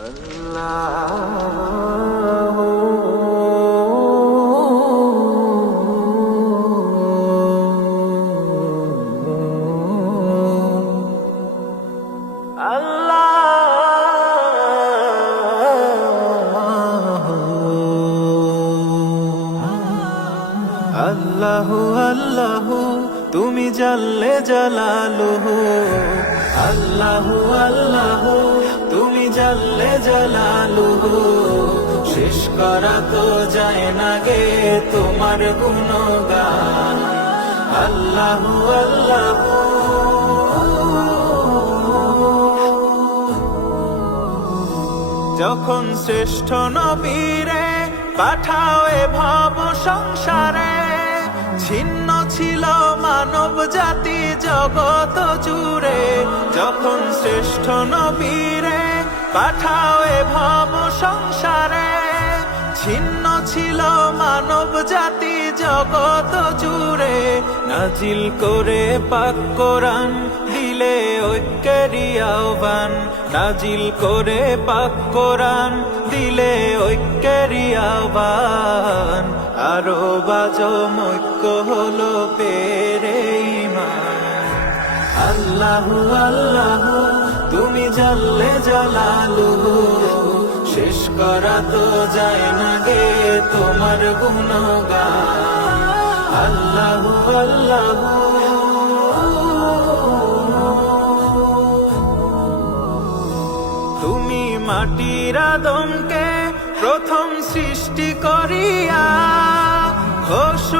আল্লাহ। আল্লাহ তুমি জানলে জালালুহু। আল্লাহ আল্লাহ তুমি জানলে জালালুহু শেষ করা তো যায় না গে তোমার গুণগান। আল্লাহ আল্লাহ। যখন শ্রেষ্ঠ নবীরে পাঠাও এ ভব সংসারে ছিন্ন ছিল মানব জাতি জগত জুড়ে। যখন শ্রেষ্ঠ নবীরে পাঠাও এ ভব সংসারে, ছিন্ন ছিল মানব জাতি জগত জুড়ে। নাজিল করে পাক কোরআন, দিলে ঐক্যেরই আহ্বান। নাজিল করে পাক কোরআন, দিলে ঐক্যেরই আহ্বান। আরও বাজম ঐক্য হলো পেরে আল্লাহ আল্লাহ, তুমি জানলে জালালুহু শেষ করা তো যায় না গে তোমার গুণগান। আল্লাহ আল্লাহ। তুমি মাটির আদমকে প্রথম সৃষ্টি করিয়া করিয়া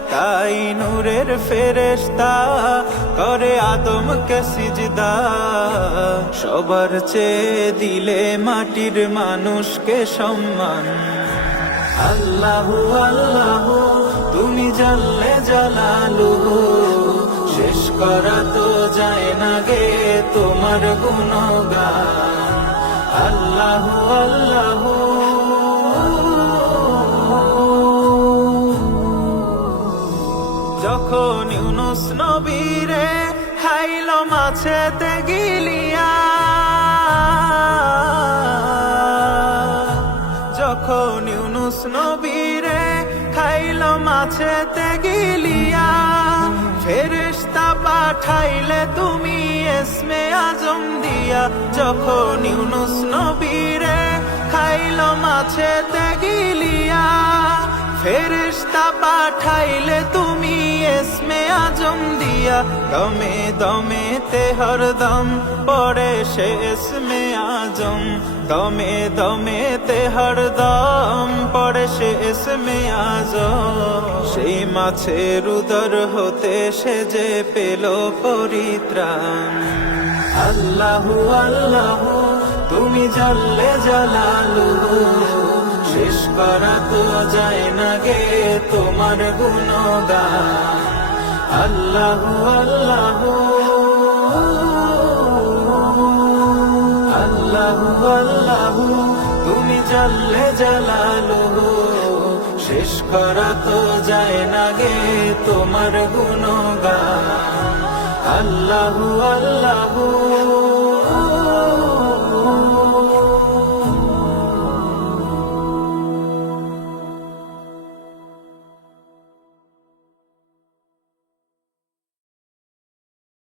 তাই নূরের ফেরেশতা করে আদমকে সিজদা। সবার চেয়ে দিলে মাটির মানুষকে সম্মান। আল্লাহু, আল্লাহ, তুমি জানলে জালালুহু শেষ করা তো যায় না গে তোমার গুণগান। আল্লাহু, আল্লাহ মাছেতে গিলিয়া, যখন ইউনুস নবীরে খাইল মাছেতে গিলিয়া, ফেরেশতা পাঠাইলে তুমি এসমে আজম দিয়া, যখন ইউনুস নবীরে খাইল মাছেতে গিলিয়া। ফেরেশতা পাঠাইলে তুমি এসমে আজম দিয়া। দমে দমে তে হরদম পড়ে সে এসমে আজম। দমে দমে তে হরদম পড়ে সে এসমে আজম। সেই মাছের উদর হতে সে যে পেল পরিত্রাণ। আল্লাহু, আল্লাহ, তুমি জানলে জালালুহু। শেষ করা তো যায় না গে তোমার গুণগান। আল্লাহ আল্লাহ। আল্লাহ আল্লাহ। তুমি জানলে জালালুহু শেষ করা তো যায় না গে তোমার গুণগান। আল্লাহ আল্লাহ।